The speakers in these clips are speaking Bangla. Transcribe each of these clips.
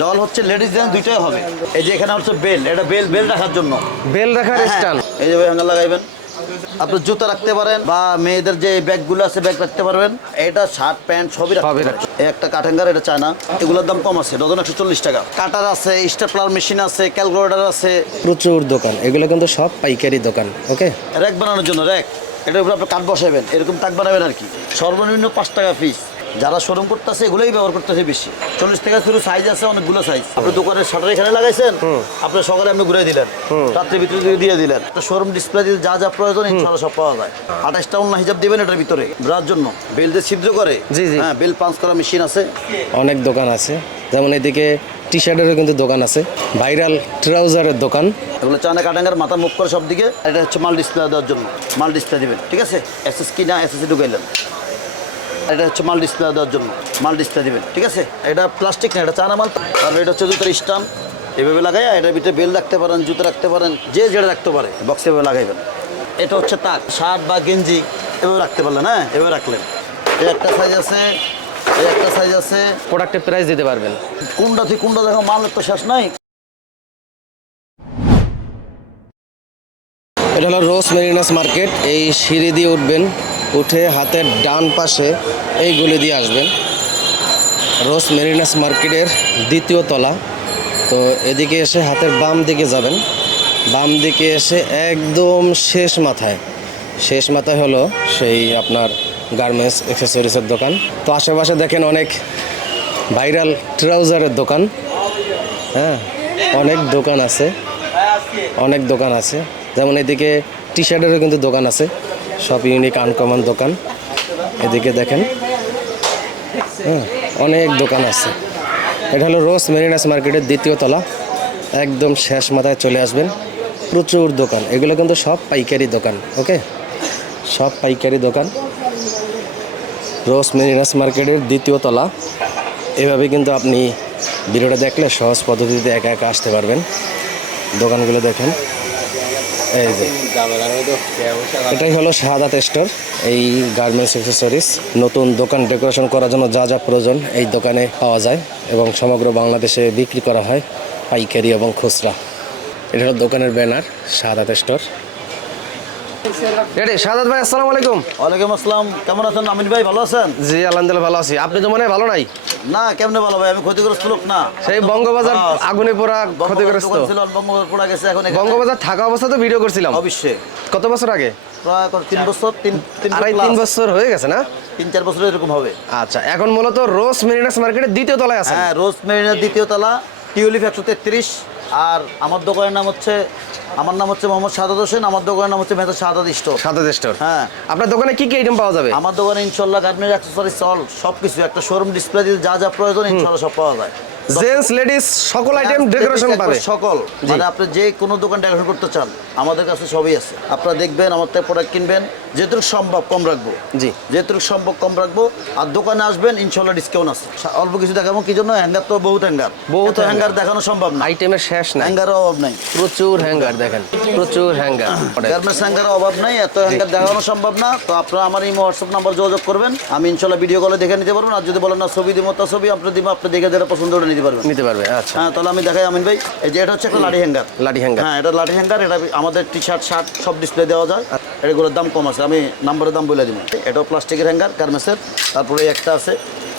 ডল হচ্ছে লেডিস জেন্টস দুইটাই হবে। এই যে এখানে হচ্ছে বেল এটা বেল বেল রাখার জন্য। বেল রাখার স্টাইল এই যে হ্যাঙ্গার লাগাইবেন। আপনি জুতা রাখতে পারেন বা মেয়েদের যে ব্যাগগুলো আছে ব্যাগ রাখতে পারবেন। এটা শার্ট প্যান্ট সবই রাখতে এই একটা কাঠেঙ্গার এটা চায়না। এগুলোর দাম কম আছে ডজন একশো চল্লিশ টাকা। কাটার আছে স্টেপলার মেশিন আছে ক্যালকুলেটার আছে। প্রচুর দোকান এগুলো কিন্তু সব পাইকারি দোকান ওকে? র্যাক বানানোর জন্য র্যাক এটার উপরে আপনি কাঠ বসাবেন এরকম তাক বানাবেন আর কি। সর্বনিম্ন পাঁচ টাকা পিস যারা শোরুম করতেছে এগুলোই ব্যবহার করতেছে বেশি। চল্লিশ টাকা শুরু সাইজ আছে অনেকগুলো সাইজ আপনি দোকানের শাটার এখানে লাগাইছেন আপনি সকালে আপনি ঘুরে দিলেন রাত্রের ভিতরে দিয়ে দিলেন। শোরুম ডিসপ্লে দিলে যা যা প্রয়োজন ইনশাল্লাহ সব পাওয়া যায়। আঠাশটা অন্য হিসাব দিবেন এটার ভিতরে ব্রার জন্য। বেল দিয়ে ছিদ্র করে জি, জি। হ্যাঁ বেল পাঞ্চ করা মেশিন আছে। অনেক দোকান আছে। যেমন এদিকে টি শার্টেরও কিন্তু দোকান আছে। ভাইরাল ট্রাউজারের দোকান। এগুলো চায়না কাটাঙ্গার মাথা মুখ করে সব দিকে এটা হচ্ছে মাল ডিসপ্লে দেওয়ার জন্য। মাল ডিসপ্লে দিবেন ঠিক আছে? এসএস কি না এসএস ঢুকাইলেন। এটা হচ্ছে মাল ডিসপ্লে দেওয়ার জন্য মাল ডিসপ্লে দিবেন ঠিক আছে? এটা প্লাস্টিক না এটা চায়না মাল। তারপরে এটা হচ্ছে জুতার স্টাম্প এভাবে লাগাই এটার ভিতরে বেল রাখতে পারেন জুতো রাখতে পারেন যে যেটা রাখতে পারে বক্সে এভাবে লাগাইবেন। এটা হচ্ছে তাক শার্ট বা গেঞ্জি এভাবে রাখতে পারলেন হ্যাঁ? এভাবে রাখলেন। এই একটা সাইজ আছে এই একটা সাইজ আছে। প্রোডাক্টের প্রাইস দিতে পারবেন। কোনটা থেকে কোনটা দেখো মালের তো শেষ নাই। এটা হলো রোজ মেরিনাস মার্কেট এই সিঁড়ি দিয়ে উঠবেন। উঠে হাতের ডান পাশে এই গলি দিয়ে আসবেন। রোজ মেরিনাস মার্কেটের দ্বিতীয় তলা। তো এদিকে এসে হাতের বাম দিকে যাবেন। বাম দিকে এসে একদম শেষ মাথায়। শেষ মাথায় হলো সেই আপনার গার্মেন্টস অ্যাক্সেসরিজের দোকান। তো আশেপাশে দেখেন অনেক ভাইরাল ট্রাউজারের দোকান। হ্যাঁ অনেক দোকান আছে। অনেক দোকান আছে। যেমন এদিকে টি শার্টেরও কিন্তু দোকান আছে। সব ইউনিক আনকমন দোকান। এদিকে দেখেন। হ্যাঁ অনেক দোকান আছে। এটা হলো রোজ মেরিনাস মার্কেটের দ্বিতীয় তলা। একদম শেষ মাথায় চলে আসবেন। প্রচুর দোকান। এগুলো কিন্তু সব পাইকারি দোকান, ওকে? সব পাইকারি দোকান। রোজ মেরিনাস মার্কেটের দ্বিতীয় তলা। এভাবে কিন্তু আপনি ভিডিওটা দেখলে সহজ পদ্ধতিতে একা একা আসতে পারবেন। দোকানগুলো দেখেন। এই যে। এটাই হলো শাহাদাত স্টোর এই গার্মেন্টস অ্যাক্সেসরিজ নতুন দোকান ডেকোরেশন করার জন্য যা যা প্রয়োজন এই দোকানে পাওয়া যায় এবং সমগ্র বাংলাদেশে বিক্রি করা হয় পাইকারি এবং খুচরা। এটা হলো দোকানের ব্যানার শাহাদাত স্টোর রেডি ভাই আসসালামু আলাইকুম। ওয়ালাইকুম আসসালাম কেমন আছেন? আমিন ভাই ভালো আছেন? জি আলহামদুলিল্লাহ ভালো আছি। আপনি তো মনে হয় ভালো নাই? না কেমনে ভালো ভাই আমি ক্ষতিগ্রস্ত লোক না। সেই বঙ্গবাজার আগুনে পোড়া ক্ষতিগ্রস্ত। বঙ্গবাজার পোড়া গেছে এখন বঙ্গবাজার থাকা অবস্থা তো ভিডিও করছিলাম। অবশ্যই। কত বছর আগে? প্রায় তিন বছর তিন তিন আড়াই তিন বছর হয়ে গেছে না? তিন চার বছর এরকম হবে। আচ্ছা এখন মূলত রোজ মেরিনাস মার্কেটের দ্বিতীয় তলায় আছে হ্যাঁ রোজ মেরিনাস দ্বিতীয় তলা টিউলিপ একশো তেত্রিশ আর আমার দোকানের নাম হচ্ছে আমার নাম হচ্ছে মোহাম্মদ সাদাত হোসেন আমার দোকানের নাম হচ্ছে মেহতা সাদাত স্টোর সাদা স্টোর হ্যাঁ। আপনার দোকানে কি কি আইটেম পাওয়া যাবে? আমার দোকানে ইনশাল্লাহ গার্মেন্টস অ্যাক্সেসরিজ সল সব কিছু একটা শোরুম ডিসপ্লে দিয়ে যা যা প্রয়োজন ইনশাল্লাহ সব পাওয়া যায়। জেন্টস লেডিস সকল আইটেম ডেকোরেশন পাবে। সকল। মানে আপনি যে কোনো দোকান ডেকোরেশন করতে চান আমাদের কাছে সবই আছে। আপনারা দেখবেন আমার থেকে প্রোডাক্ট কিনবেন যেটুকু সম্ভব কম রাখব। জি। যেটুকু সম্ভব কম রাখব। আর দোকানে আসবেন ইনশাল্লাহ ডিসকাউন্ট আছে। অল্প কিছু দেখাবো কি জন্য? হ্যাঙ্গার তো বহুত হ্যাঙ্গার বহুত হ্যাঙ্গার দেখানো সম্ভব না। আইটেমের শেষ নাই। হ্যাঙ্গারও অভাব নাই। প্রচুর হ্যাঙ্গার দেখেন। প্রচুর হ্যাঙ্গার গার্মেন্টস হ্যাঙ্গারের অভাব নাই এত হ্যাঙ্গার দেখানো সম্ভব না। তো আপনারা আমার এই হোয়াটসঅ্যাপ নাম্বার যোগাযোগ করবেন। আমি ইনশাল্লাহ ভিডিও কলে দেখে নিতে পারবেন আর যদি বলেন না ছবি দিব তো ছবি আপনি দিব আপনি দেখে যেটা পছন্দ করে নিতে পারবেন নিতে পারবে আচ্ছা। হ্যাঁ তাহলে আমি দেখাই আমিন ভাই। এই যে এটা হচ্ছে একটা লাঠি হ্যাঙ্গার লাঠি হ্যাঙ্গার হ্যাঁ এটা লাঠি হ্যাঙ্গার এটা আমাদের টি শার্ট শার্ট সব ডিসপ্লে দেওয়া যায়। এগুলোর দাম কম আছে। আমি নাম্বারের দাম বলে দিব। এটাও প্লাস্টিকের হ্যাঙ্গার গার্মেন্টসের তারপরে একটা আছে।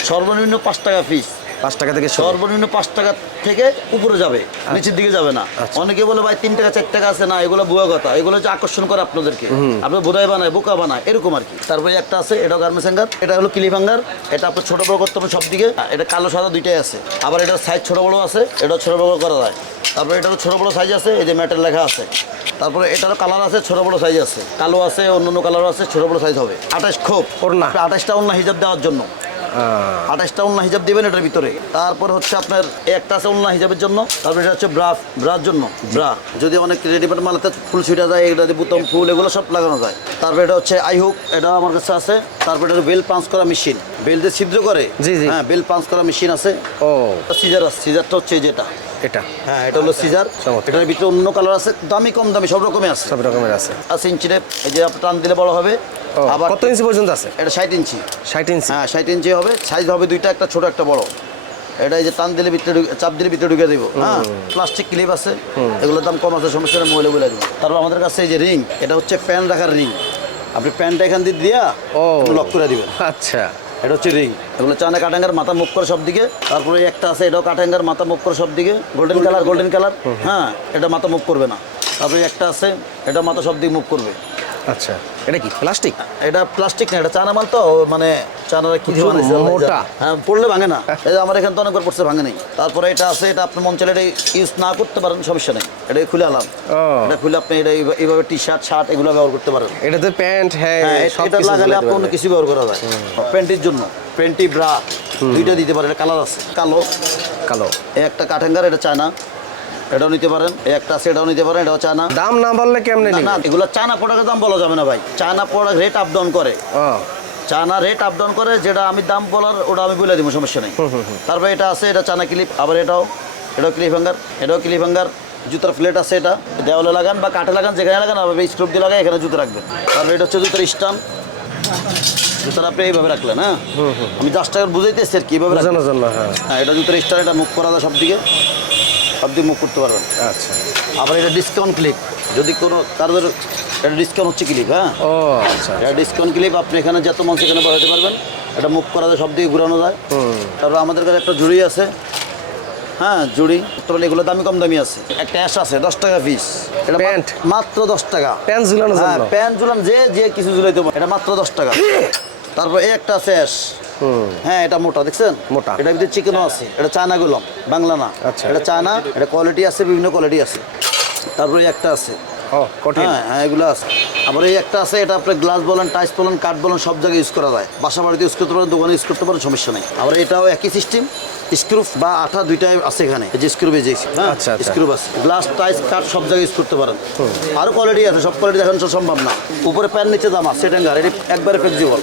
সর্বনিম্ন পাঁচ টাকা পিস পাঁচ টাকা থেকে সর্বনিম্ন পাঁচ টাকা থেকে উপরে যাবে আচ্ছা। নিচের দিকে যাবে না। অনেকে বলে ভাই তিন টাকা চার টাকা আছে না এগুলো বুয়া কথা। এগুলো হচ্ছে আকর্ষণ করে আপনাদেরকে। আপনার বোধাই বানায় বোকা বানায় এরকম আর কি। তারপরে একটা আছে এটা গার্মেন্টস হ্যাঙ্গার এটা হলো ক্লিপ হ্যাঙ্গার এটা আপনার ছোট বড় করতে হবে সব দিকে এটা কালো সাদা দুইটাই আছে। আবার এটার সাইজ ছোট বড় আছে এটা ছোট বড় করা যায়। তারপরে এটারও ছোট বড় সাইজ আছে এই যে ম্যাটের লেখা আছে। তারপরে এটারও কালার আছে ছোট বড় সাইজ আছে। কালো আছে অন্য অন্য কালারও আছে ছোট বড় সাইজ হবে। আঠাশ খোপ। ওড়না। আঠাশটা অন্য হিসাব দেওয়ার জন্য। আঠাশটা অন্য হিসাব দিবেন এটার ভিতরে। তারপর হচ্ছে আপনার একটা আছে অন্য হিসাবের জন্য তারপর এটা হচ্ছে ব্রা ব্রার জন্য ব্রা। যদি অনেক রেডিমেড মালাতে ফুল ছিটা যায় এটা দিয়ে বুতম ফুল এগুলো সব লাগানো যায়। তারপর এটা হচ্ছে আই হুক এটা আমার কাছে আছে। তারপর এটা বেল পাঞ্চ করা মেশিন। বেল দিয়ে ছিদ্র করে? জি, জি। হ্যাঁ বেল পাঞ্চ করা মেশিন আছে। ও। সিজার আছে সিজারটা হচ্ছে যেটা। এটা। হ্যাঁ এটা হলো সিজার এটার ভিতরে অন্য কালার আছে দামি কম দামি সব রকমের আছে। সব রকমের আছে। আছে ইঞ্চি এই যে আপনি টান দিলে বড় হবে আবার কত ইঞ্চি পর্যন্ত আছে? এটা ষাট ইঞ্চি। ষাট ইঞ্চি? হ্যাঁ ষাট ইঞ্চি হবে সাইজ হবে দুইটা একটা ছোট একটা বড়। এটা এই যে টান দিলে ভিতরে চাপ দিলে ভিতরে ঢুকে দেবো হ্যাঁ? প্লাস্টিক ক্লিপ আছে এগুলোর দাম কম আছে সমস্যা মহিলা বলে দেবো। তারপর আমাদের কাছে এই যে রিং এটা হচ্ছে প্যান রাখার রিং আপনি প্যানটা এখান দিয়ে দিয়া ও। লক করে দিবেন। আচ্ছা। এটা হচ্ছে রিং। এগুলো চায়না কাটাঙ্গার মাথা মুখ করে সব দিকে তারপরে একটা আছে এটাও কাটাঙ্গার মাথা মুখ করে সব দিকে গোল্ডেন কালার গোল্ডেন কালার হ্যাঁ এটা মাথা মুখ করবে না। তারপরে একটা আছে এটা মাথা সব দিকে মুখ করবে। আচ্ছা। এটা কি প্লাস্টিক এটা প্লাস্টিক না এটা চায়না মাল তো মানে চায়নারা কি বানাইছে মোটা। হ্যাঁ পড়লে ভাঙে না। এই আমার এখানে তো অনেকবার পড়ছে ভাঙে নেই। তারপরে এটা আছে এটা আপনি মন চাইলে এটা ইউজ না করতে পারেন সমস্যা নেই। এটা খুলে আলাম এটা খুলে আপনি এটা এইভাবে- টি শার্ট শার্ট এগুলো ব্যবহার করতে পারেন। এটাতে প্যান্ট হ্যাঁ হ্যাঁ এটা লাগালে ঝুলাইতে আপনি অন্য কিছু ব্যবহার করা যায়। প্যান্টির জন্য। প্যান্টি ব্রা দুইটা দিতে পারেন কালার আছে কালো। কালো। একটা কাঠাঙ্গার এটা চায়না। এটাও নিতে পারেন একটা এটাও নিতে পারেন এটাও দাম না বললে কেমনে না নিবে? না এগুলো চায়না প্রোডাক্টের দাম বলা যাবে না ভাই। China product rate up down করে। ও চায়না রেট আপ ডাউন করে যেটা আমি দাম বলার ওটা আমি বলে দিব সমস্যা নেই। তারপরে এটা আছে এটা চানা ক্লিপ আবার এটাও এটাও ক্লিপ হ্যাঙ্গার এটাও ক্লিপ হ্যাঙ্গার জুতার প্লেট আছে এটা দেওয়ালে লাগান বা কাঠে লাগান যেখানে লাগান আবার স্ক্রুপ দিয়ে লাগাই এখানে জুতো রাখবেন। তারপরে এটা হচ্ছে জুতার স্টান জুতার আপনি এইভাবে রাখলেন হ্যাঁ? আমি জাস্ট বুঝাইতেছি আর কি এইভাবে রাখবেন। বোঝানোর হ্যাঁ। হ্যাঁ এটা জুতার স্টান এটা মুখ করা যায় সব দিকে সব দিকে মুখ করতে পারবেন। আচ্ছা। আবার এটা ডিসকাউন্ট ক্লিপ যদি কোনো কারোর এটা ডিসকাউন্ট হচ্ছে ক্লিপ হ্যাঁ? ও আচ্ছা এটা ডিসকাউন্ট ক্লিপ আপনি এখানে যত মানুষ এখানে বসাতে পারবেন এটা মুখ করা যায় সব দিকে ঘুরানো যায়। তারপর আমাদের কাছে একটা জুড়ি আছে। হ্যাঁ জুড়ি তারপরে এগুলো দামি কম দামি আছে। একটা অ্যাশ আছে দশ টাকা পিস এটা প্যান্ট? মাত্র দশ টাকা। প্যান্ট ঝুলানোর হ্যাঁ প্যান্ট ঝুলান যে যে কিছু ঝুলাইতে পারে এটা মাত্র দশ টাকা। তারপর এই একটা আছে অ্যাশ হ্যাঁ এটা মোটা দেখছেন? মোটা। এটা ভিতরে চিকেনও আছে। এটা চায়না গুলাম বাংলা না। আচ্ছা। এটা চায়না এটা কোয়ালিটি আছে বিভিন্ন কোয়ালিটি আছে। তারপরে একটা আছে। ও কঠিন। হ্যাঁ হ্যাঁ এগুলো আছে। আবার এই একটা আছে এটা আপনার গ্লাস বলেন টাইস বলেন কাঠ বলেন সব জায়গায় ইউজ করা যায়। বাসা বাড়িতে ইউজ করতে পারেন দোকানে ইউজ করতে পারেন সমস্যা নেই। আবার এটাও একই সিস্টেম স্ক্রুপ বা আঠা দুইটাই আছে এখানে এই যে স্ক্রু বেজে হ্যাঁ? আচ্ছা, আচ্ছা। স্ক্রুপ আছে। গ্লাস টাইস কাঠ সব জায়গায় ইউজ করতে পারেন। আরও কোয়ালিটি আছে সব কোয়ালিটি দেখানো তো সম্ভব না। উপরে প্যান নিচে দাম আছে সেটাঙ্গার এটি একবারে ফ্লেক্সিবল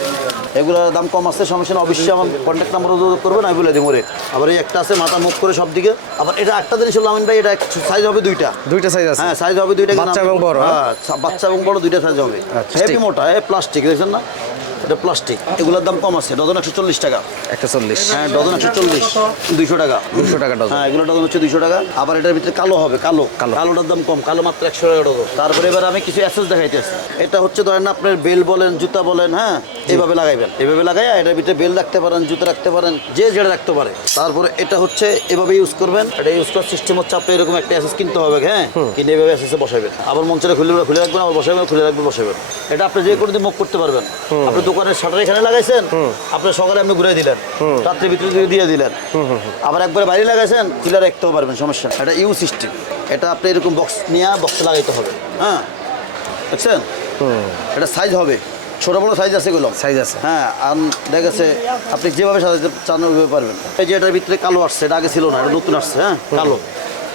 এগুলোর দাম কম আছে সমস্যা নেই অবশ্যই আমার কন্ট্যাক্ট নাম্বার যোগাযোগ করবেন আমি বলে দেবো রেট আবার এই একটা আছে মাথা মুখ করে সব দিকে। আবার এটা একটা জিনিস হলো আমিন ভাই এটা সাইজ হবে দুইটা। দুইটা সাইজ আছে। হ্যাঁ সাইজ হবে দুইটা বাচ্চা এবং বড়, হ্যাঁ? হ্যাঁ বাচ্চা এবং বড় দুইটা সাইজ হবে। আচ্ছা, হেভি মোটা এ প্লাস্টিক দেখছেন না? এটা প্লাস্টিক এগুলোর দাম কম আছে ডজন একশো চল্লিশ টাকা। একটা চল্লিশ। হ্যাঁ ডজন একশো চল্লিশ দুইশো টাকা। দুশো টাকা ডজন হ্যাঁ এগুলো ডজন হচ্ছে দুইশো টাকা। আবার এটার ভিতরে কালো হবে কালো। কালো। কালোটার দাম কম কালো মাত্র একশো টাকা ডজন তারপরে এবার আমি কিছু অ্যাসেস দেখাইতেছি এটা হচ্ছে ধরেন আপনার বেল বলেন জুতা বলেন হ্যাঁ এইভাবে লাগাইবেন। এভাবে লাগাই এটার ভিতরে বেল রাখতে পারেন জুতা রাখতে পারেন যে যেটা রাখতে পারে। তারপরে এটা হচ্ছে এভাবে ইউজ করবেন। এটা ইউজ করার সিস্টেম হচ্ছে আপনি এরকম একটা অ্যাসেস কিনতে হবে হ্যাঁ? কিনে এভাবে অ্যাসেসে বসাবেন আবার মঞ্চটা খুলে খুলে রাখবেন আবার বসাবেন খুলে রাখবেন বসাবেন এটা আপনি যে কোনো দিন মুখ করতে পারবেন। আপনি দোকানের শাটার এখানে লাগাইছেন আপনি সকালে আপনি ঘুরে দিলেন রাত্রের ভিতরে দিয়ে দিয়ে দিলেন। আবার একবারে বাইরে লাগাইছেন খুলে রাখতেও পারবেন সমস্যা এটা ইউ সিস্টেম। এটা আপনি এরকম বক্স নিয়ে বক্সে লাগাইতে হবে। হ্যাঁ? দেখছেন? এটা সাইজ হবে। ছোট বড় সাইজ আছে এগুলো। সাইজ আছে। হ্যাঁ আর দেখা গেছে আপনি যেভাবে সাজাতে চান ওইভাবে পারবেন। এই যে এটার ভিতরে কালো আসছে এটা আগে ছিল না এটা নতুন আসছে হ্যাঁ? কালো।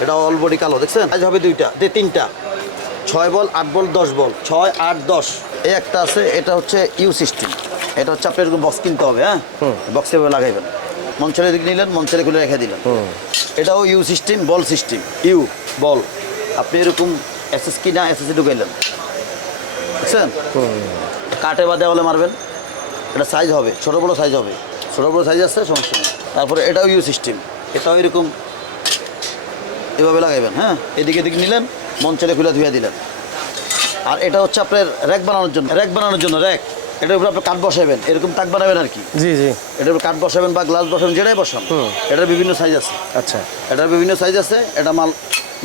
এটা অল বডি কালো দেখছেন? সাইজ হবে দুইটা যে তিনটা। ছয় বল আট বল দশ বল। ছয় আট দশ। এই একটা আছে এটা হচ্ছে ইউ সিস্টেম এটা হচ্ছে আপনি এরকম বক্স কিনতে হবে হ্যাঁ? বক্সে লাগাইবেন। মঞ্চের দিকে নিলেন মঞ্চের খুলে রেখে দিলেন। এটাও U system ball system U ball আপনি এরকম এসএস কিনা এসএসে ঢুকাইলেন। বুঝছেন? কাটে বা দেওয়ালে মারবেন। এটা সাইজ হবে ছোটো বড়ো সাইজ হবে। ছোটো বড়ো সাইজ আছে সমস্যা নেই। তারপরে এটাও ইউ সিস্টেম এটাও এরকম এভাবে লাগাইবেন হ্যাঁ? এদিকে এদিকে নিলেন। মন খুলে ধুয়ে দিলেন। আর এটা হচ্ছে আপনার র্যাক বানানোর জন্য। র্যাক বানানোর জন্য র্যাক। এটার উপরে আপনি কাঠ বসাবেন এরকম তাক বানাবেন আর কি। জি জি। এটার উপর কাঠ বসাবেন বা গ্লাস বসাবেন যেটাই বসান। এটার বিভিন্ন সাইজ আছে। আচ্ছা। এটার বিভিন্ন সাইজ আছে এটা মাল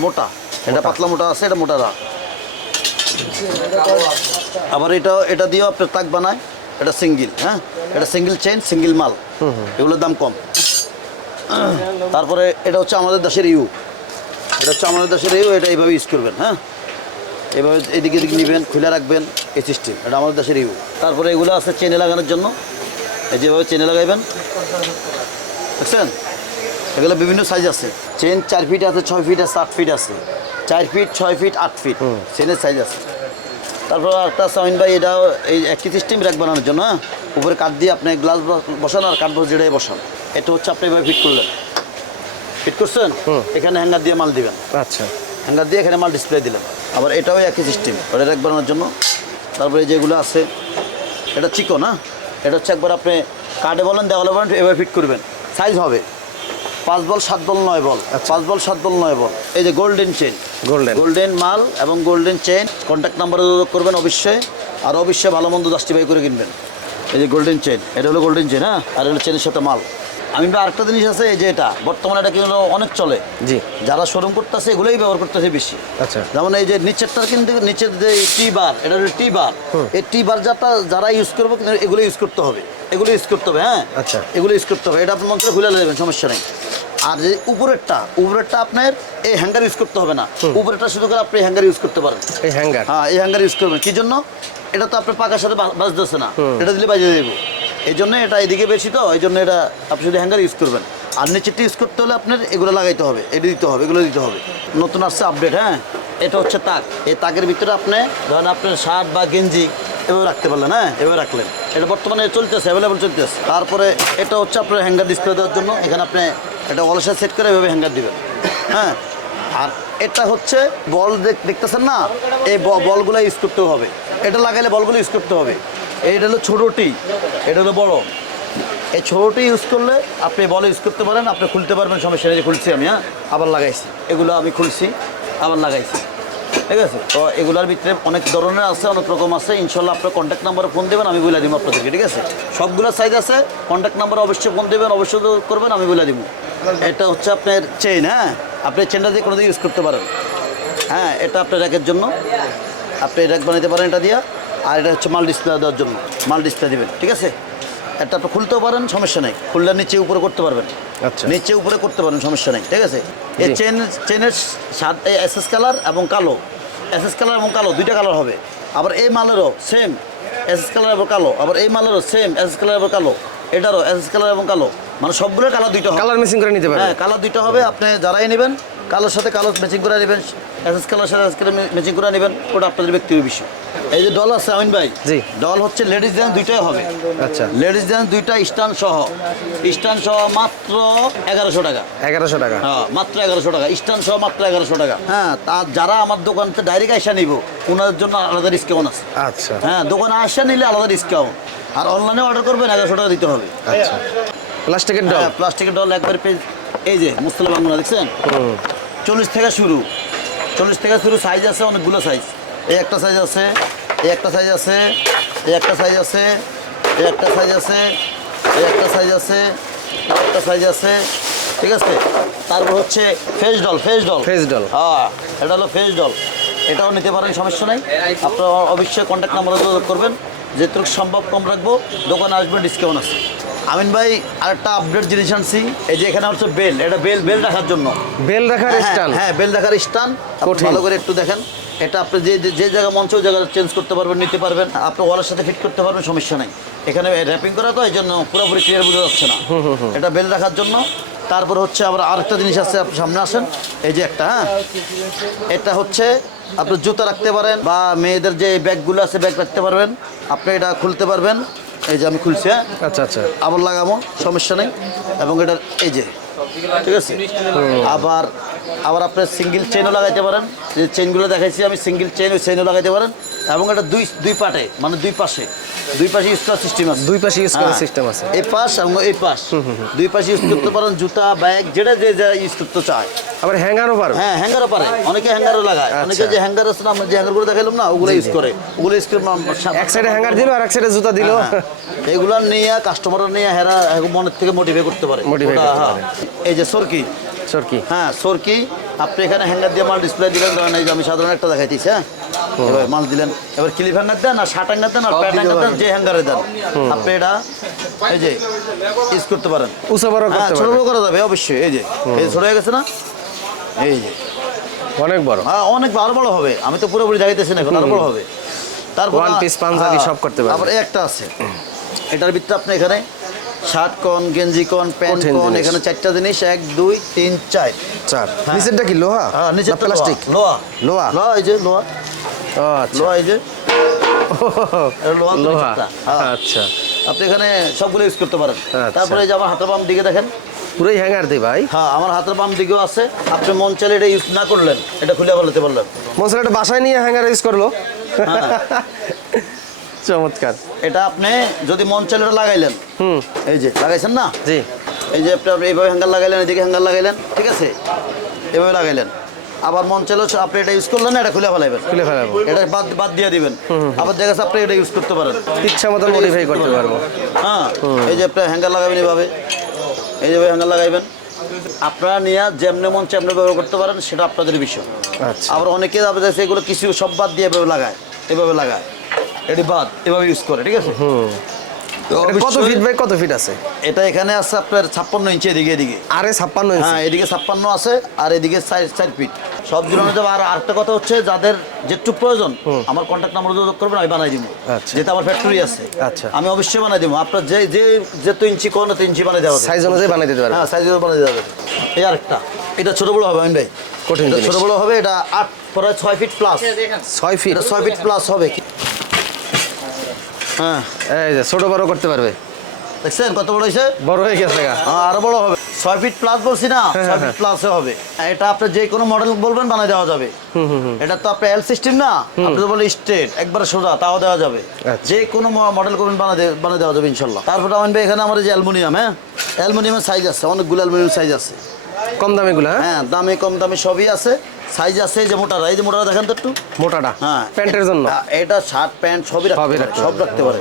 মোটা। এটা পাতলা মোটা আছে এটা মোটা রাখ আবার এটা এটা দিয়েও আপনার তাক বানায়। এটা সিঙ্গেল হ্যাঁ? এটা সিঙ্গেল চেন সিঙ্গেল মাল। এগুলোর দাম কম। তারপরে এটা হচ্ছে আমাদের দেশের ইউ এটা হচ্ছে আমাদের দেশের এটা এইভাবে ইউজ করবেন হ্যাঁ? এভাবে এদিকে এদিকে নেবেন খুলে রাখবেন এই সিস্টেম এটা আমাদের দেশের ইউ তারপরে এগুলো আছে চেনে লাগানোর জন্য। এই যেভাবে চেনে লাগাইবেন। বুঝছেন এগুলো বিভিন্ন সাইজ আছে। চেন চার ফিট আছে ছয় ফিট আছে আট ফিট আছে। চার ফিট ছয় ফিট আট ফিট চেনের সাইজ আছে। তারপর একটা সাউন্ড ভাই এটাও এই একই সিস্টেম র্যাক বানানোর জন্য হ্যাঁ? উপরে কাঠ দিয়ে আপনি গ্লাস বসান আর কাঠ বস যেটাই বসান। এটা হচ্ছে আপনি এভাবে ফিট করলেন। ফিট করছেন? এখানে হ্যাঙ্গার দিয়ে মাল দিবেন। আচ্ছা। হ্যাঙ্গার দিয়ে এখানে মাল ডিসপ্লে দিলেন। আবার এটাও একই সিস্টেম ওটা র্যাক বানানোর জন্য। তারপরে যেগুলো আছে এটা চিকন হ্যাঁ? এটা হচ্ছে একবার আপনি কার্ডে বলেন দেওয়ালে বলেন এভাবে ফিট করবেন। সাইজ হবে। পাঁচ বল সাত বল নয় বল। আচ্ছা। পাঁচ বল সাত বল নয় বল। এই যে গোল্ডেন চেন গোল্ডেন গোল্ডেন মাল এবং গোল্ডেন চেন কন্ট্যাক্ট নাম্বারে যোগাযোগ করবেন অবশ্যই। আর অবশ্যই ভালো মন্দ জাস্টিফাই করে কিনবেন। এই যে গোল্ডেন চেন এটা হলো গোল্ডেন চেন হ্যাঁ? আর হলো চেনের সাথে মাল। আমি আরেকটা জিনিস আছে এই যে এটা বর্তমানে এটা কিন্তু অনেক চলে। জি। যারা শোরুম করতেছে এগুলোই ব্যবহার করতেছে বেশি। আচ্ছা। যেমন এই যে নিচেরটার কিন্তু নিচের যে টি বার এটা হলো টি বার এই টি বার যাটা যারা ইউজ করব কিন্তু এগুলো ইউজ করতে হবে। এগুলো ইউজ করতে হবে হ্যাঁ? আচ্ছা। এগুলো ইউজ করতে হবে। এটা আপনার মন্ত্রে খুলে দেবেন সমস্যা নেই। আর যে উপরেরটা উপরেরটা আপনার এই হ্যাঙ্গার ইউজ করতে হবে না। উপরেরটা শুধু করে আপনি হ্যাঙ্গার ইউজ করতে পারেন। এই হ্যাঙ্গার হ্যাঁ এই হ্যাঙ্গার ইউজ করবেন। কি জন্য? এটা তো আপনার পাকার সাথে বাজতেছে না। এটা দিলে বাজিয়ে দেবো এই জন্য এটা এদিকে বেশি তো এই জন্য এটা আপনি শুধু হ্যাঙ্গার ইউজ করবেন। আর নিচেরটা ইউজ করতে হলে আপনার এগুলো লাগাইতে হবে, এটা দিতে হবে, এগুলো দিতে হবে। নতুন আসছে আপডেট হ্যাঁ? এটা হচ্ছে তাক। এই তাকের ভিতরে আপনি ধরেন আপনার শার্ট বা গেঞ্জি, এভাবে রাখতে পারলেন হ্যাঁ? এভাবে রাখলেন। এটা বর্তমানে চলতেছে অ্যাভেলেবল চলতেছে। তারপরে এটা হচ্ছে আপনার হ্যাঙ্গার ডিসপ্লে দেওয়ার জন্য। এখানে আপনি এটা অলসা সেট করে এভাবে হ্যাঙ্গার দিবেন হ্যাঁ? আর এটা হচ্ছে বল দেখ- দেখতেছেন না? এই বলগুলো ইউজ করতে হবে। এটা লাগাইলে বলগুলো ইউজ করতে হবে। এইটা হলো ছোটোটি এটা হলো বড়। এই ছোটোটি ইউজ করলে আপনি বল ইউজ করতে পারেন, আপনি খুলতে পারবেন, সমস্যা নেই খুলছি আমি হ্যাঁ? আবার লাগাইছি। এগুলো আমি খুলছি, আবার লাগাইছি। ঠিক আছে? তো এগুলোর ভিতরে অনেক ধরনের আছে, অনেক রকম আছে। ইনশাল্লাহ আপনার কন্ট্যাক্ট নাম্বারে ফোন দেবেন, আমি বলে দিব আপনাদেরকে, ঠিক আছে? সবগুলো সাইজ আছে কন্ট্যাক্ট নাম্বারে অবশ্যই ফোন দেবেন, অবশ্যই করবেন, আমি বলে দিব। এটা হচ্ছে আপনার চেইন হ্যাঁ? আপনি চেনটা দিয়ে কোনো ইউজ করতে পারেন। হ্যাঁ এটা আপনার র্যাকের জন্য। আপনি র্যাক বানাইতে পারেন এটা দিয়া। আর এটা হচ্ছে মাল ডিসপ্লে দেওয়ার জন্য। মাল ডিসপ্লে দেবেন ঠিক আছে? এটা আপনি খুলতেও পারেন সমস্যা নেই। খুললে নিচে উপরে করতে পারবেন। আচ্ছা। নিচে উপরে করতে পারেন সমস্যা নেই ঠিক আছে? এই। চেন চেনের সাত এসএস কালার এবং কালো। এসএস কালার এবং কালো দুইটা কালার হবে। আবার এই মালেরও সেম এসএস কালার এবং কালো। আবার এই মালেরও সেম এসএস কালার এবং কালো। এটারও এস এস কালার এবং কালো। মানে সবগুলো কালার দুইটা কালার মেশিন করে নিতে পারবেন। হ্যাঁ কালার দুইটা হবে। আপনি যারাই নেবেন কালোর সাথে কালো ম্যাচিং করে নেবেন এসএস কালার সাথে কালার ম্যাচিং করে নেবেন ওটা আপনাদের ব্যক্তিগত বিষয়। এই যে ডল আছে আমিন ভাই জি। ডল হচ্ছে লেডিস জেন্টস দুইটাই হবে। আচ্ছা। লেডিস জেন্টস দুইটা স্টান সহ। স্টান সহ মাত্র এগারোশো টাকা। এগারোশো টাকা। হ্যাঁ মাত্র এগারোশো টাকা। স্টান সহ মাত্র এগারোশো টাকা। হ্যাঁ। তা যারা আমার দোকানতে ডাইরেক্ট আইসা নিব ওনাদের জন্য আলাদা ডিসকাউন্ট আছে। আচ্ছা। হ্যাঁ দোকানে আসা নিলে আলাদা ডিসকাউন্ট আর অনলাইনে অর্ডার করবেন এগারোশো টাকা দিতে হবে। আচ্ছা। প্লাস্টিকের ডল হ্যাঁ প্লাস্টিকের ডল একবার পেজ এই যে মুস্তলা বাংলা দেখছেন? চল্লিশ থেকে শুরু। চল্লিশ থেকে শুরু সাইজ আছে অনেকগুলো সাইজ এই একটা সাইজ আছে এই একটা সাইজ আছে এই একটা সাইজ আছে এই একটা সাইজ আছে এই একটা সাইজ আছে একটা সাইজ আছে ঠিক আছে? তারপর হচ্ছে face doll face doll face doll. হ্যাঁ এটা হলো ফেস ডল এটাও নিতে পারেন সমস্যা নাই। আপনারা অবশ্যই কন্ট্যাক্ট নাম্বার যোগাযোগ করবেন। যেটুকু সম্ভব কম রাখব দোকানে আসবেন ডিসকাউন্ট আছে। আমিন ভাই আরেকটা আপডেট জিনিস আনছি। এই যে এখানে হচ্ছে বেল এটা বেল বেল রাখার জন্য। বেল রাখার হ্যাঁ, স্টান হ্যাঁ বেল রাখার স্টান ভালো করে একটু দেখেন। এটা আপনি যে যে- জায়গা মঞ্চ ওই জায়গা চেঞ্জ করতে পারবেন নিতে পারবেন। আপনি ওয়ালের সাথে ফিট করতে পারবেন সমস্যা নাই। এখানে র্যাপিং করা তো এই জন্য পুরোপুরি ক্লিয়ার বোঝা যাচ্ছে না। এটা বেল রাখার জন্য। তারপর হচ্ছে আবার আরেকটা জিনিস আছে আপনি সামনে আসেন। এই যে একটা হ্যাঁ? এটা হচ্ছে আপনি জুতা রাখতে পারেন বা মেয়েদের যে ব্যাগগুলো আছে ব্যাগ রাখতে পারবেন। আপনি এটা খুলতে পারবেন। এই যে আমি খুলছি হ্যাঁ? আচ্ছা আচ্ছা। আবার লাগাবো সমস্যা নেই। এবং এটা এই যে ঠিক আছে? আবার আবার আপনার সিঙ্গেল চেনও লাগাইতে পারেন। যে চেনগুলো দেখাইছি আমি সিঙ্গেল চেন ওই চেনও লাগাইতে পারেন। এবং এটা দুই দুই পাটে মানে দুই পাশে। দুই পাশে ইউজ করার সিস্টেম আছে। দুই পাশে ইউজ করার হ্যাঁ, সিস্টেম আছে। এই পাশ এবং এই পাশ। দুই পাশে ইউজ করতে পারেন জুতা ব্যাগ যেটা যে যা ইউজ করতে চায়। আবার হ্যাঙ্গারও পারবে। হ্যাঁ হ্যাঙ্গারও পারে। অনেকে হ্যাঙ্গারও লাগায়। অনেকে যে হ্যাঙ্গার আছে না আমরা যে হ্যাঙ্গারগুলো দেখাইলাম না ওগুলো ইউজ করে। ওগুলো ইউজ করে এক সাইডে হ্যাঙ্গার দিল আর এক সাইডে জুতা দিল। হ্যাঁ, এগুলা নিয়ে কাস্টমাররা নিয়ে হেরা মনের থেকে মোটিভেট করতে পারে। হ্যাঁ। পারে। এই যে সরকি। সরকি। হ্যাঁ সরকি। আপনি এখানে হ্যাঙ্গার দিয়ে মাল ডিসপ্লে দিলেন ধরেন এই যে আমি সাধারণ একটা দেখাইতেছি হ্যাঁ? এবার মাল দিলেন। এবার ক্লিপ হ্যাঙ্গার দেন আর শার্ট হ্যাঙ্গার দেন আর প্যান্ট হ্যাঙ্গার দেন যে হ্যাঙ্গারে দেন। আপনি এটা এই যে ইউজ করতে পারেন। উঁচু বড় হ্যাঁ ছোট বড় করা যাবে অবশ্যই। এই যে এই ছোট হয়ে গেছে না? এই যে। অনেক বড়। হ্যাঁ অনেক আরও বড় হবে। আমি তো পুরোপুরি দেখাইতেছি না এখন আরও বড় হবে। তারপর One piece পাঞ্জাবি সব করতে। তারপর এই একটা আছে। এটার ভিতরে আপনি এখানে শার্ট কোন গেঞ্জি কোন প্যান্ট কোন এখানে চারটা জিনিস এক দুই তিন চার। চার। নিচেরটা কি লোহা? হ্যাঁ নিচে প্লাস্টিক? লোহা। লোহা? লোহা এই যে লোহা। আচ্ছা। লোহা এই যে। লোহা। হ্যাঁ। আচ্ছা। আপনি এখানে সবগুলো ইউজ করতে পারেন। আচ্ছা। তারপরে এই যে আমার হাতের বাম দিকে দেখেন। পুরোই হ্যাঙ্গার দিই ভাই। হ্যাঁ আমার হাতের বাম দিকেও আছে। আপনি মন চাইলে এটা ইউজ না করলেন এটা খুলে বলতে পারলেন মশলাটা বাসায় নিয়ে হ্যাঙ্গার ইউজ করল। হ্যাঁ। চমৎকার। এটা আপনি যদি মন চাইলে এটা লাগাইলেন। হুম। এই যে লাগাইছেন না? জি। এই যে আপনি এইভাবে হ্যাঙ্গার লাগাইলেন এদিকে হ্যাঙ্গার লাগাইলেন ঠিক আছে? এভাবে লাগাইলেন। আবার মন চাইলেও আপনি এটা ইউজ করলেন না এটা খুলে ফেলাইবেন। খুলে ফেলাবো। এটা বাদ বাদ দিয়ে দিবেন। আবার দেখা যাচ্ছে আপনি এটা ইউজ করতে পারেন। ইচ্ছা মতো মডিফাই করতে পারব। হ্যাঁ এই যে আপনি হ্যাঙ্গার লাগাবেন এইভাবে। এই যে হ্যাঙ্গার লাগাইবেন। আপনারা নিয়ে যেমনে মন চেমনে ব্যবহার করতে পারেন সেটা আপনাদের বিষয়। আচ্ছা। আবার অনেকে যাবে যাচ্ছে এগুলো কিছু সব বাদ দিয়ে এভাবে লাগায় এভাবে লাগায়। এটি বাদ এভাবে ইউজ করে ঠিক আছে? কত ফিট বাই কত ফিট আছে? এটা এখানে আছে আপনার ছাপ্পান্ন ইঞ্চি এদিকে এদিকে। আরে ছাপ্পান্ন হ্যাঁ এদিকে ছাপ্পান্ন আছে আর এদিকে চার চার ফিট সব জন্য যাবে আর আরেকটা কথা হচ্ছে যাদের যেটুক প্রয়োজন আমার কন্ট্যাক্ট নাম্বার যোগাযোগ করবেন আমি বানাই দিব। আচ্ছা। যেটা আমার ফ্যাক্টরি আছে আচ্ছা। আমি অবশ্যই বানাই দিব। আপনার যে যে যেত ইঞ্চি কোন তো ইঞ্চি বানাই দেওয়া। সাইজ অনুযায়ী বানিয়ে দিতে পারব হ্যাঁ সাইজ অনুযায়ী বানাই দেওয়া যাবে। এই আরেকটা। এটা ছোট বড় হবে আমি ভাই। কঠিন। ছোট বড় হবে এটা আট প্রায় ছয় ফিট প্লাস ছয় ফিট এটা ছয় ফিট প্লাস হবে। হ্যাঁ। এই যে ছোট বড় করতে পারবে। দেখছেন কত বড় হয়েছে? বড় হয়ে গেছে হ্যাঁ, আরও বড় হবে। ছয় ফিট প্লাস বলছি না? হ্যাঁ, ছয় ফিট প্লাসে হবে। এটা আপনি যে কোনো মডেল বলবেন বানাই দেওয়া যাবে। এটা তো আপনার এল সিস্টেম না? আপনি বলে স্ট্রেট একবারে সোজা তাও দেওয়া যাবে। আচ্ছা। যে কোনো মডেল করবেন বানাই দেওয়া যাবে ইনশাল্লাহ। তারপরে ভাই এখানে আমার এই যে অ্যালুমিনিয়াম হ্যাঁ? অ্যালুমিনিয়ামের সাইজ আছে অনেকগুলো অ্যালুমিনিয়াম সাইজ আছে। কম দামি গুলা হ্যাঁ? হ্যাঁ দামে কম দামে সবই আছে। সাইজ আছে যে মোটারা এই যে মোটারা দেখেন তো একটু। মোটাটা? হ্যাঁ প্যান্টের জন্য? এটা শার্ট প্যান্ট সবই রাখতে সব রাখতে পারে।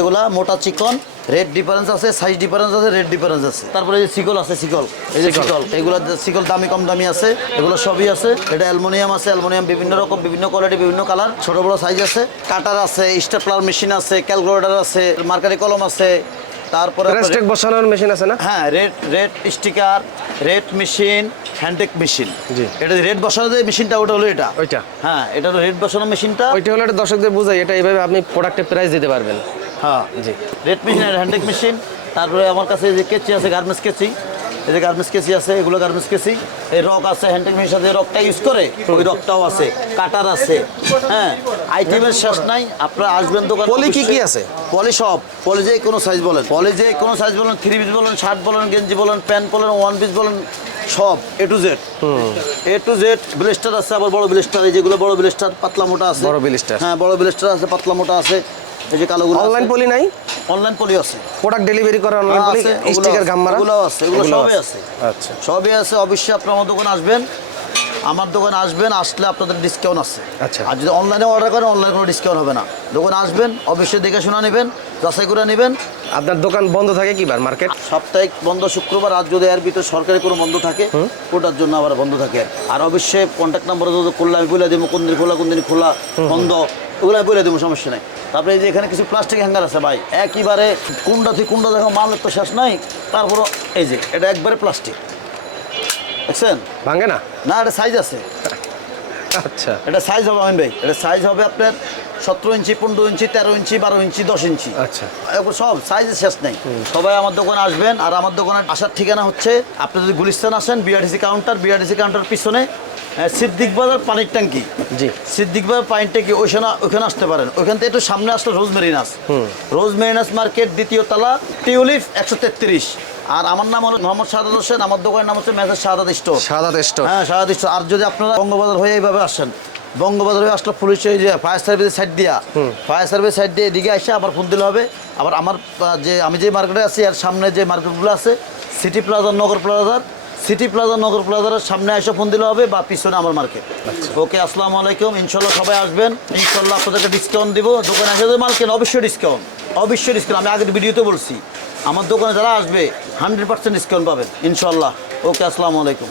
এগুলা মোটা চিকন রেড ডিফারেন্স আছে সাইজ ডিফারেন্স আছে রেড ডিফারেন্স আছে। তারপরে যে সিকল আছে সিকল এই যে সিকল এগুলো সিকল দামি কম দামি আছে এগুলো সবই আছে। এটা অ্যালুমিনিয়াম আছে অ্যালুমিনিয়াম বিভিন্ন রকম বিভিন্ন কোয়ালিটি বিভিন্ন কালার ছোট বড় সাইজ আছে। কাটার আছে স্টেপলার মেশিন আছে ক্যালকুলেটর আছে মার্কারি কলম আছে। তারপরে রেস্টেক বসানোর মেশিন আছে না? হ্যাঁ red red sticker red machine hand tack machine জি। এটা রেড বসানো যে মেশিনটা ওটা হলো এটা। ওইটা। হ্যাঁ এটা হলো রেড বসানো মেশিনটা ওইটা হলে একটা দর্শকদের বুঝাই এটা এইভাবে আপনি প্রোডাক্টের প্রাইস দিতে পারবেন। হ্যাঁ জি। রেড মেশিন আর হ্যান্ডটেক মেশিন তারপরে আমার কাছে যে কেচি আছে গার্মেন্টস কেচি এই যে গার্মেন্টস কেচি আছে এগুলো গার্মেন্টস কেচি এই রক আছে হ্যান্ডটেক মেশিন সাথে রকটা ইউজ করে ওই রকটাও আছে কাটার আছে হ্যাঁ। আইটেমের শেষ নাই আপনারা আসবেন দোকান পলি কি কি আছে? পলি সব পলি যে কোনো সাইজ বলেন। পলি যে কোনো সাইজ বলেন থ্রি পিস বলেন শার্ট বলেন গেঞ্জি বলেন প্যান্ট বলেন ওয়ান পিস বলেন সব A to Z A to Z ব্লেস্টার আছে আবার বড় ব্লেস্টার এই যেগুলো বড় ব্লেস্টার পাতলা মোটা আছে। বড় ব্লেস্টার। হ্যাঁ বড় ব্লেস্টার আছে পাতলা মোটা আছে এই যে কালোগুলো অনলাইন পলি নাই? অনলাইন পলি আছে। প্রোডাক্ট ডেলিভারি করা অনলাইন পলি স্টিকার গাম্মারা এগুলো আছে, ওগুলো সবই আছে। আচ্ছা। সবই আছে অবশ্যই আপনারা আমার দোকানে আসবেন? আমার দোকানে আসবেন আসলে আপনাদের ডিসকাউন্ট আছে। আচ্ছা। আর যদি অনলাইনে অর্ডার করেন অনলাইনে কোনো ডিসকাউন্ট হবে না। দোকানে আসবেন অবশ্যই দেখে শোনা নেবেন যাচাই করে নেবেন। আপনার দোকান বন্ধ থাকে কি বার মার্কেট সাপ্তাহিক বন্ধ শুক্রবার আর যদি এর ভিতরে সরকারি কোনো বন্ধ থাকে ওটার জন্য আবার বন্ধ থাকে। আর অবশ্যই কন্ট্যাক্ট নাম্বার যদি করলে আমি বলে দেবো কোন দিন খোলা কোন দিন খোলা বন্ধ ওগুলো আমি বলে দেবো সমস্যা নেই। তারপরে এই যে এখানে কিছু প্লাস্টিক হ্যাঙ্গার আছে ভাই একইবারে কুন্ডা থেকে কুন্ডা দেখো মাল তো শেষ নাই তারপরও এই যে এটা একবারে প্লাস্টিক দেখছেন? ভাঙে না? না এটা সাইজ আছে। আচ্ছা। এটা সাইজ হবে আমিন ভাই এটা সাইজ হবে আপনার সতেরো ইঞ্চি পনেরো ইঞ্চি তেরো ইঞ্চি বারো ইঞ্চি দশ ইঞ্চি। আচ্ছা। সব সাইজের শেষ নেই। সবাই আমার দোকানে আসবেন আর আমার দোকানে আসার ঠিকানা হচ্ছে আপনি যদি গুলিস্তান আসেন বিআরটিসি কাউন্টার বিআরটিসি কাউন্টার পিছনে সিদ্দিক বাজার পানির ট্যাঙ্কি। জি। সিদ্দিক বাজার পানির ট্যাঙ্কি ওইখানে ওইখানে আসতে পারেন। ওইখান থেকে একটু সামনে আসলে রোজ মেরিনাস রোজ মেরিনাস মার্কেট দ্বিতীয় তলা টিউলিফ একশো তেত্রিশ। আর আমার নাম হলো মোহাম্মদ শাহাদ হোসেন আমার দোকানের নাম হচ্ছে মেজাজ শাহাদ স্টোর। সাদা স্টোর। হ্যাঁ সারা দিচ্ছ আর যদি আপনারা বঙ্গবাজার হয়ে এইভাবে আসেন বঙ্গবাজার হয়ে আসলে পুলিশ এই যে ফায়ার সার্ভিসের সাইড দিয়া ফায়ার সার্ভিস সাইড দিয়ে এদিকে এসে আবার ফোন দিলে হবে। আবার আমার যে আমি যে মার্কেটে আছি আর সামনে যে মার্কেটগুলো আছে সিটি প্লাজার নগর প্লাজার সিটি প্লাজা নগর প্লাজার সামনে এসে ফোন দিলে হবে বা পিছনে আমার মার্কেট ওকে আসসালামু আলাইকুম। ইনশাল্লাহ সবাই আসবেন। ইনশাল্লাহ আপনাদেরকে ডিসকাউন্ট দিব। দোকানে যদি মাল কেন অবশ্যই ডিসকাউন্ট অবশ্যই ডিসকাউন্ট আমি আগের ভিডিওতে বলছি আমার দোকানে যারা আসবে হান্ড্রেড পার্সেন্ট ডিসকাউন্ট পাবেন। ইনশাল্লাহ ওকে আসসালামু আলাইকুম।